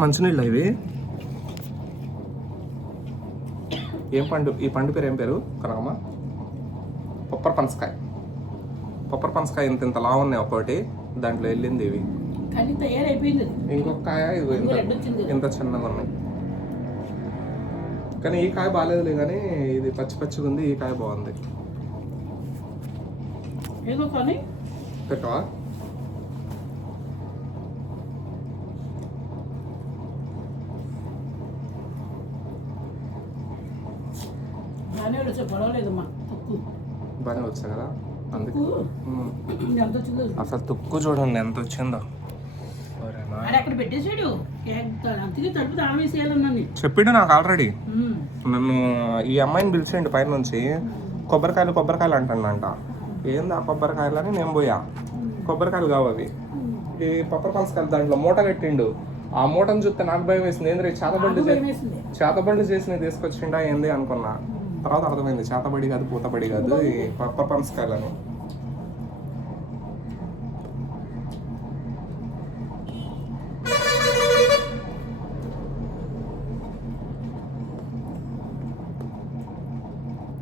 మంచినీళ్ళు ఇవి. ఏం పండు? ఈ పండు పేరు ఏం పేరు? కనకమ్మ పొప్పర్ పనసకాయ. పొప్పర్ పనసకాయ ఇంత ఇంత లావు ఉన్నాయి ఒక్కొక్కటి దాంట్లో వెళ్ళింది ఇవి. ఇంకొక కాయ ఇంత చిన్నగా ఉన్నాయి. కానీ ఈ కాయ బాగాలేదులే కానీ ఇది పచ్చి పచ్చిగా ఉంది ఈ కాయ బాగుంది. పెట్టవా? బాగానే వచ్చే పర్వాలేదమ్మా తక్కువ. బాగానే వచ్చా కదా? అందుకే. అసలు తుక్కు చూడండి ఎంత వచ్చిందో. అక్కడ పెట్టేసాడు అందుకే తలుపు తాళం చెప్పిండు నాకు ఆల్రెడీ. నన్ను ఈ అమ్మాయిని పిలిచేయండి పైన నుంచి. కొబ్బరికాయలు కొబ్బరికాయలు అంటాడంట ఏంది ఆ కొబ్బరికాయలు అని నేను పోయా. కొబ్బరికాయలు కావు అవి. ఈ పప్పర పనసకాయలు దాంట్లో మూట కట్టిండు. ఆ మూటను చూస్తే నాకు భయం వేసింది. ఏంద్రీ చేతబడి చేతబడి చేసి తీసుకొచ్చిండా ఏంది అనుకున్నా. తర్వాత అర్థమైంది చేతబడి కాదు పూతబడి కాదు పనసకాయలని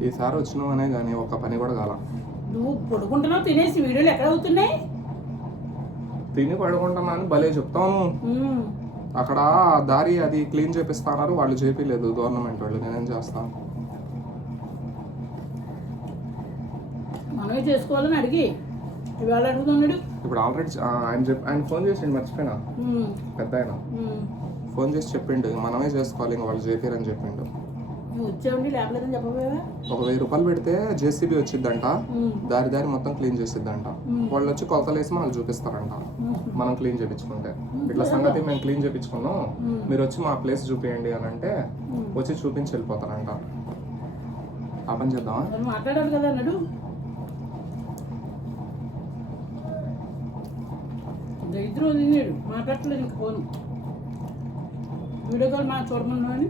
ఈసారి వచ్చినామనే కానీ ఒక పని కూడా కాల నువ్వు పడుకుంటున్నావు తినేసి వీడియోలు ఎక్కడ అవుతున్నాయి తిని పడుకుంటున్నాను భలే చెప్తాను. అక్కడ దారి అది క్లీన్ చేపిస్తున్నారు వాళ్ళు చేపిలేదు గవర్నమెంట్ వాళ్ళు నేనేం చేస్తాను మనమే చేసుకోవాలని అడిగి ఇవాళ అడుగుతున్నాడు ఇప్పుడు ఆల్రెడీ ఆయన చెప్పి ఆయన ఫోన్ చేసిండు మర్చిపోయినా. పెద్ద ఆయన. ఫోన్ చేసి చెప్పిండు మనమే చేసుకోవాలి ఇంకా వాళ్ళు చెప్పిండు. వచ్చావండి లేపలేదని చెప్పబోయా ఒక వెయ్యి రూపాయలు పెడితే జేసీబీ వచ్చిద్దంట దారి దారి మొత్తం క్లీన్ చేసిద్దంట. వాళ్ళు వచ్చి కొలతలు వేసి మనకు చూపిస్తారంట. మనం క్లీన్ చేపించుకుంటే. ఇట్లా సంగతి మేము క్లీన్ చేపించుకున్నాం. మీరు వచ్చి మా ప్లేస్ చూపించండి అని అంటే వచ్చి చూపించి వెళ్ళిపోతారంట. ఆ పని చేద్దామా? మరి మాట్లాడాలి కదా అన్నాడు దరిద్రం తిన్నాడు మాట్లాడట్లేదు ఇంక ఫోను వీడియో కాల్ మా చూడమన్నా అని.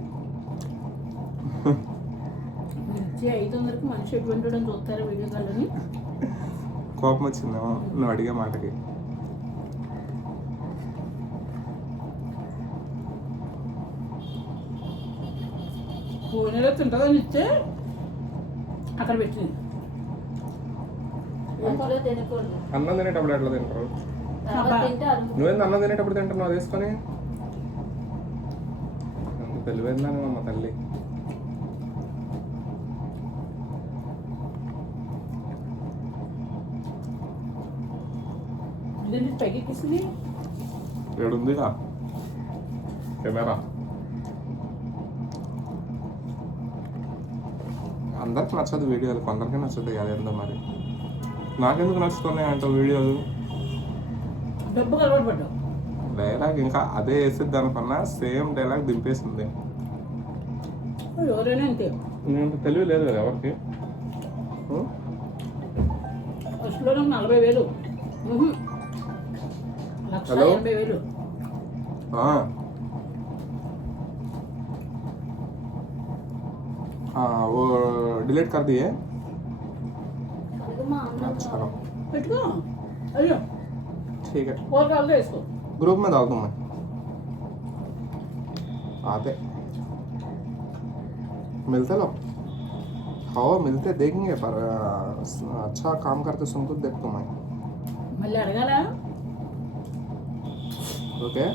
మీరు ఇచ్చే ఐదు వందలకి మనిషి ఎటువంటి వాడని చూస్తారా వీడియో కాల్ అని? కోపం వచ్చిందేమో నువ్వు అడిగే మాటకి. ఫోన్లో తింటుందని ఇస్తే అక్కడ పెట్టింది. అన్నం తినేటప్పుడు ఎట్లా తింటారు? నువ్వేంది అన్నం తినేటప్పుడు తింటున్నావు? తీసుకొని ఎంత తెలివైందని మా తల్లి. ఏడుందిగా కెమెరా. అందరికి నచ్చదు వీడియోలు. కొందరికి నచ్చదు. అదేందో మరి. నాకెందుకు నచ్చుతున్నాయి అంట వీడియోలు? డబ్బు కలవాటు పడ్డావు డైలాగ్ ఇంకా అదే వేసిద్ది అనుకున్నా సేమ్ డైలాగ్ దింపేసింది ఎవరైనా అంతే నేను తెలివి లేదు కదా ఎవరికి ఉం? ఫస్ట్లో నాకు నలభై వేలు ఉహు. లక్ష హలో? ఎనభై వేలు हाँ हाँ वो डिलीट कर दिए అడుగుమా ठीक है। और डाल दे इसको। ग्रुप में डाल दूँगा। मैं आते। मिलते लो खाओ हाँ, मिलते देखेंगे पर अच्छा काम करते सुन कुछ देखता मैं। ओके।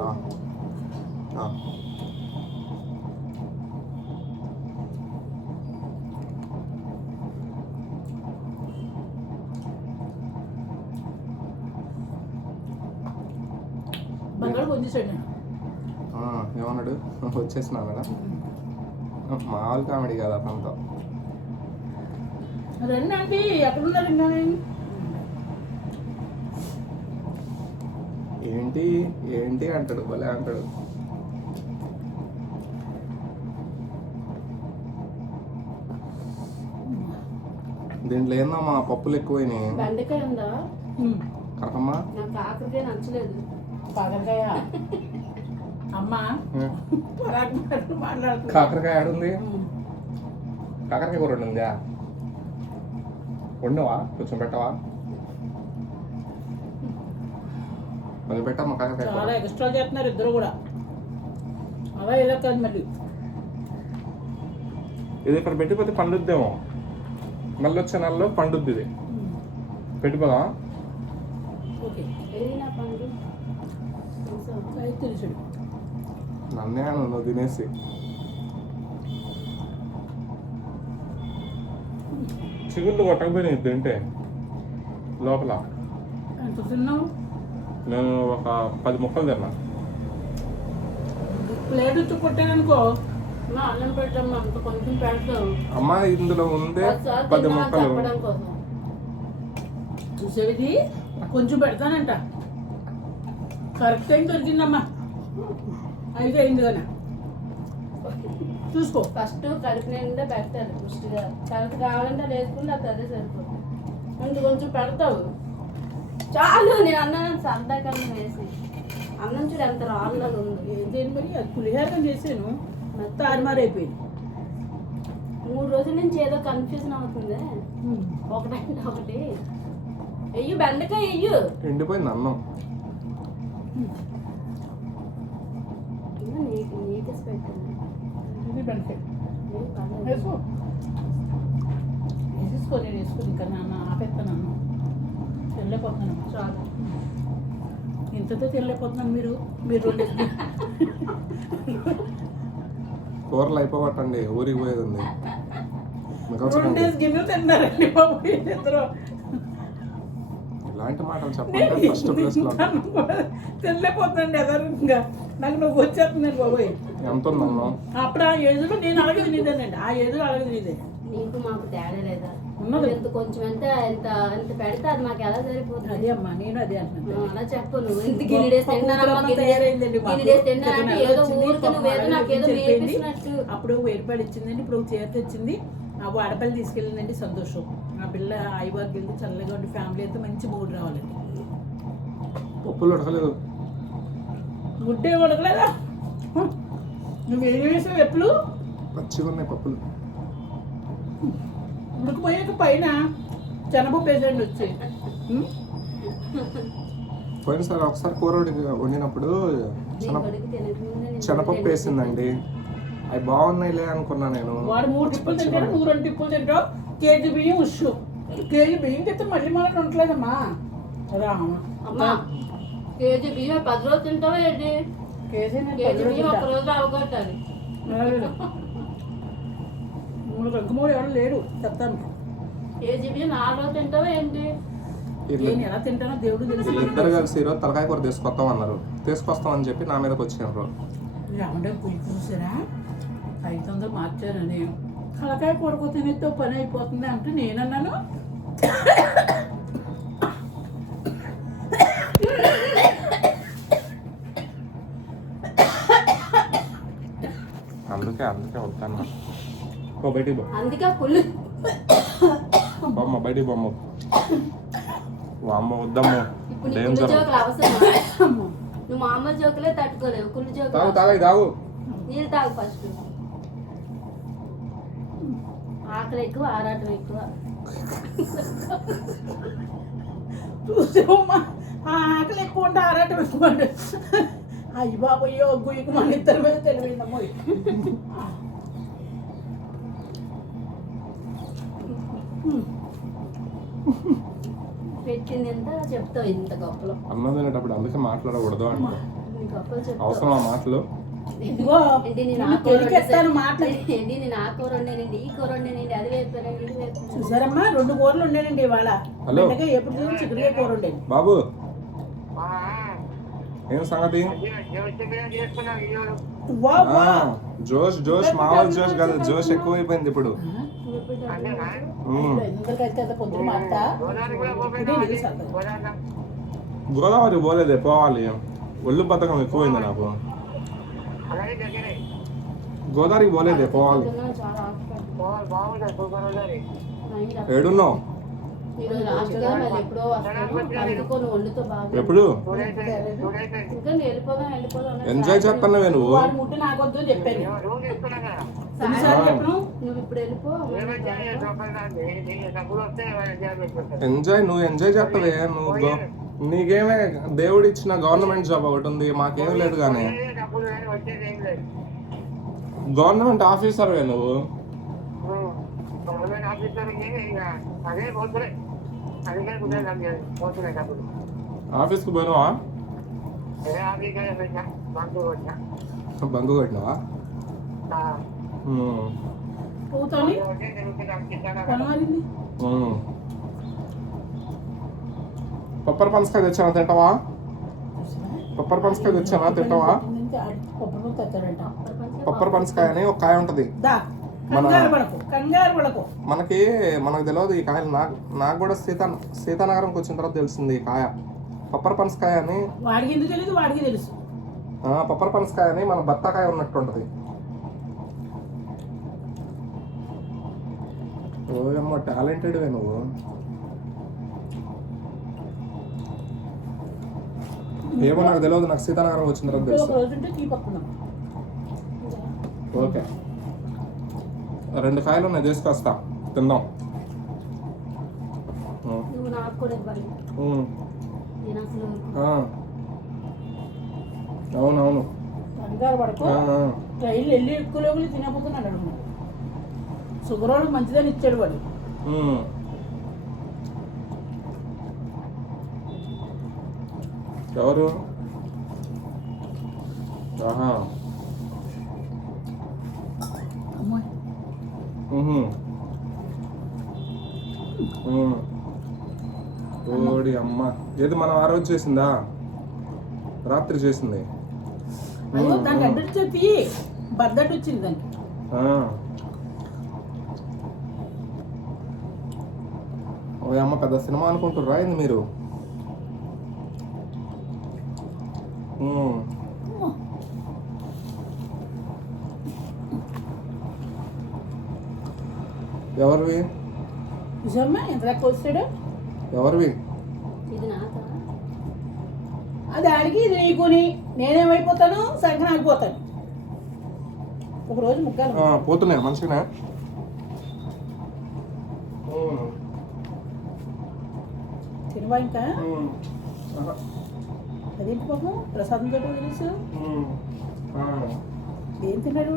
हाँ। हाँ। ఏమన్నాడు? వచ్చేసినా మేడం. మామూలు కామెడీ కదా అతనితో. రండి ఆంటీ ఎక్కడున్నారు ఏంటి? ఏంటి అంటాడు? భలే అంటాడు. దీంట్లో ఏందమ్మా? పప్పులు ఎక్కువైనాయి. కనకమ్మ నాకు నచ్చలేదు. కాకరకాయ అమ్మ. కాకరకాయ ఆడుంది. కాకరకాయ కూర ఉందా వండవా? కొంచెం పెట్టవా? అది పెట్టమ్మ కాకరకాయ కూర. చాలా ఎక్స్ట్రా చేస్తున్నారు ఇద్దరు కూడా. అలా ఇలా కాదు మళ్ళీ. ఇది ఇక్కడ పెట్టిపోతే పండుద్దేమో. మళ్ళీ వచ్చే నెలలో పండుద్ది ఇది. పెట్టిపోదా ఓకే. పండు. నన్నే అను తినేసి. చిగుళ్ళు కొట్టకపోయినాయి తింటే లోపల. నేను ఒక పది ముక్కలు తిన్నా. ప్లేట్ వచ్చి కొట్టాననుకో అమ్మ ఇందులో ఉందే పది ముక్కలు. చూసేవిది కొంచెం పెడతానంట. కరెక్ట్ టైం దొరికిందమ్మా అయితే అయింది కానీ చూసుకో. ఫస్ట్ కడుపు నిండా పెట్టాలి పుష్టిగా. తర్వాత కావాలంటే అది వేసుకుంటే అది అదే సరిపోతుంది. ముందు కొంచెం పెడతావు. చాలు నేను అన్నాను సరదాకన్నా వేసి. అన్నం చూడు ఎంత రాళ్ళగా ఉంది. దేని మరి? అది పులిహారం చేసాను తారుమారైపోయింది మూడు రోజుల నుంచి ఏదో కన్ఫ్యూజన్ అవుతుంది. ఒకటంటే ఒకటి. వెయ్యి బెండకాయ వెయ్యు. ఎండిపోయింది అన్నం ఇంకా నీకు నీకేసి పెట్టాను ఇది బెండకాయ ఏం పర్లేదు. వేసుకో నేను వేసుకో ఇంకా నాన్న ఆపేస్తాను తినలేకపోతున్నాను చాలు ఇంతతో తినలేకపోతున్నాను మీరు మీరు రెండు కూరలు అయిపోవట్టండి ఊరికి పోయేది ఉంది. గిన్నెలు తిన్నారండి బాబు ఇద్దరు ఇలాంటి మాటలు చెప్పండి ఫస్ట్ ప్లేస్లో నాకు నువ్వు వచ్చేస్తున్నాను బాబోయ్. ఎంత ఉంది అన్నం అప్పుడు ఆ ఏజ్లో నేను అలాగే తినేదానండి ఆ ఏజ్లో అలాగే తినేదే నీకు మాకు తేడా లేదా? ఉన్నది. ఎంత కొంచెం ఎంత ఎంత ఎంత పెడితే అది మాకు ఎలా సరిపోతుంది? అదే అమ్మా నేను అదే అంటున్నాను. అలా చెప్పు. నువ్వు ఎంత గిన్ని డేస్ తిన్నానమ్మా ఏదో ఊరికి ఆడపిల్ల నాకేదో చెప్పింది. నేర్పిస్తున్నట్టు అప్పుడు వేరుపాడు ఇచ్చిందండి ఇప్పుడు ఒక చీర తెచ్చింది ఆ ఆడపల్లి తీసుకెళ్ళిందండి సంతోషం. ఆ పిల్ల ఐబార్కి వెళ్తే చల్లగా ఉండి ఫ్యామిలీ అయితే మంచి మూడు రావాలండి. పప్పులు ఉడకలేదు. గుడ్డే ఉడకలేదా? నువ్వు ఏం వేసావు ఎప్పుడు? పచ్చిగా ఉన్నాయి పప్పులు. ఉడికిపోయాక పైన శనగపప్పు వేసండి వచ్చి? పోయినసారి ఒకసారి కూర వండి- వండినప్పుడు నీ శనపప్పు వేసిందండి. అవి బాగున్నాయిలే అనుకున్నా నేను. వాడు మూడు టిప్పులు తింటాడు నువ్వు రెండు టిప్పులు తింటావు కేజీ బియ్యం ఉషు కేజీ బియ్యం తెస్తే మళ్ళీ మనం ఉండలేదమ్మా. రామ అమ్మా. కేజీ బియ్యం పది రోజులు తింటావా ఏంటి? కేజీ కేజీ బియ్యం ఒక రోజులు రోజు అవగొట్టాలి తింటా. మూడు రంగుమూడు ఎవరు లేరు చెప్తాను. కేజీ బియ్యం నాలుగు రోజులు తింటావా ఏంటి? నేను ఎలా తింటానో దేవుడు తెలుసు వీళ్ళిద్దరు కలిసి ఈరోజు తలకాయ కూర తీసుకొస్తాం అన్నారు తీసుకొస్తామని చెప్పి నా మీదకి వచ్చినారు రాముడే పుయ్యి చూసారా ఐదు వందలు మార్చానని. కలకాయ కొడుకు తినేతో పని అయిపోతుంది అంటే నేనన్నాను. అందుకే అందుకే ఓ బయటికి బో అందుకే పుల్లు. బొమ్మ బయటికి బొమ్మ అమ్మ వద్దమ్మ. కుళ్ళు డేంజర్ నువ్వు మామూలు జోకులే తట్టుకోలేవు కుళ్ళు తాగు జోకులు తాగు తాగు. నీళ్ళు తాగు ఫస్ట్. ఆకలి ఎక్కువ ఆరాటం ఎక్కువ. చూసావమ్మా ఆ ఆకలి ఎక్కువ ఉంటే ఆరాటం ఎక్కువ ఉంటే అయ్యి బాబయ్యో గుయ్యకు మన ఇద్దరి మీద తెలివిందమ్మో. పెట్టింది ఎంత? చెప్తావు ఇంత గొప్పలు. అన్నం తినేటప్పుడు అందుకే మాట్లాడకూడదు అంటే. అవసరం ఆ మాటలు. ఇదిగో నేను ఆ కూర వండానండి ఈ కూర వండానండి అది వేపానండి చూసారమ్మా రెండు కూరలు ఉండేనండి ఇవాళ. ఎప్పుడు చూసి కూర ఉండేది బాబు. ఏం సంగతి? జోష్ జోష్ మామూలు జోష్ కాదు జోష్ ఎక్కువైపోయింది ఇప్పుడు. గోదావరి పోలేదే పోవాలి. ఒళ్ళు బతకం ఎక్కువైంది నాకు. గోదావరికి పోలేదే పోవాలి. ఏడున్నావు? ఎప్పుడు? ఎంజాయ్ చేస్తున్నావే నువ్వు. ఎంజాయ్ నువ్వు ఎంజాయ్ చేస్తావే నువ్వు నీకేమే దేవుడు ఇచ్చిన గవర్నమెంట్ జాబ్ ఒకటి ఉంది మాకేం లేదు కానీ. గవర్నమెంట్ ఆఫీసర్వే నువ్వు? గవర్నమెంట్ ఆఫీసర్కి ఇక అదే పోతున్నాయి ఆఫీస్కి పోయినావా? ఆఫీసర్ బంకు కొట్టినా. బంకు కొట్టినావా. పప్పర్ పనసకాయ తెచ్చానా తింటావా? పప్పర్ పనసకాయ తెచ్చానా తింటావా? కొబ్బరి పనసకాయ అని ఒక కాయ ఉంటది. మనకి మనకు తెలియదు ఈ కాయలు. నాకు నాకు కూడా సీతా సీతానగరంకి వచ్చిన తర్వాత తెలిసింది ఈ కాయ. పప్పర్ పనసకాయ అని వాడికి ఎందుకు తెలియదు వాడికి తెలుసు. ఆ, పప్పర్ పనసకాయ అని మన బత్తాకాయ ఉన్నట్టు ఉంటది. ఓయమ్మో టాలెంటెడ్వే నువ్వు. ఏమో నాకు తెలియదు నాకు సీతానగరం వచ్చిన తర్వాత తెలుసు. ఓకే. రెండు కాయలు నేను తీసుకొస్తా తిందాం. అవునవును. ట్రైన్లో వెళ్ళి ఎక్కువ తినకపోతున్నాడు షుగర్ మంచిదని ఇచ్చాడు వాడు. ఎవరు? ఆహా. ఓడి అమ్మ. ఏది మనం ఆ రోజు చేసిందా? రాత్రి చేసింది. ఓ అమ్మ పెద్ద సినిమా అనుకుంటుర్రా ఏంది మీరు ఉమ్. అమ్మో. ఎవరివి? ఎవరివి? ఇది నాక? అది ఆడికి ఇది నీకుని. నేనేమైపోతాను? సంఖ్య ఆగిపోతాను. ఒకరోజు ముగ్గాలు ఆ, పోతున్నాయి. మంచిగానే. తినవా ఇంకా. అదేంటి పాపం ప్రసాదం తోటి తెలుసు. ఏం తిన్నాడు